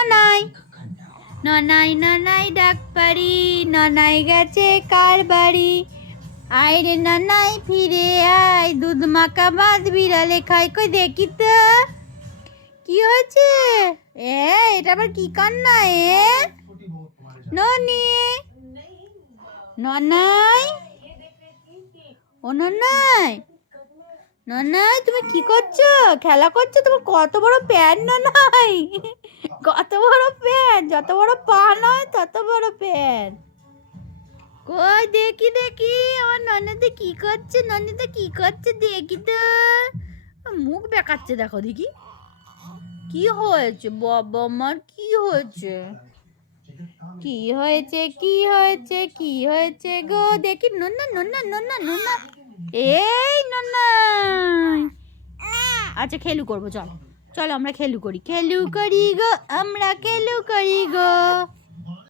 ননাই ননাই ননাই ডাক পারি, ননাই গেছে কার বাড়ি। আয় রে ননাই ফিরে আয়, দুধ মাখা ভাত বিড়ালে খাই। কই দেখি তো কি হয়েছে। এটা আবার কি কান্না ননি ননাই, ও ননাই ননাই তুমি কি করছো? খেলা করছো? তোমার কত বড় প্যান ননাই, কত বড় প্যান, যত বড় পা নয় তত বড় প্যান। কই দেখি দেখি আমার ননদে কি করছে, ননদে কি করছে দেখি তো। মুখ বেঁকাচ্ছে দেখো দেখি। কি হয়েছে বাবা আমার, কি হয়েছে, কি হয়েছে, কি হয়েছে, কি হয়েছে গো দেখি। নন্না নন্না নন্না নন্না, এই নন্না। আচ্ছা খেলু করবো, চলো চলো আমরা খেলু করি, খেলু করি গো, আমরা খেলু করি গো।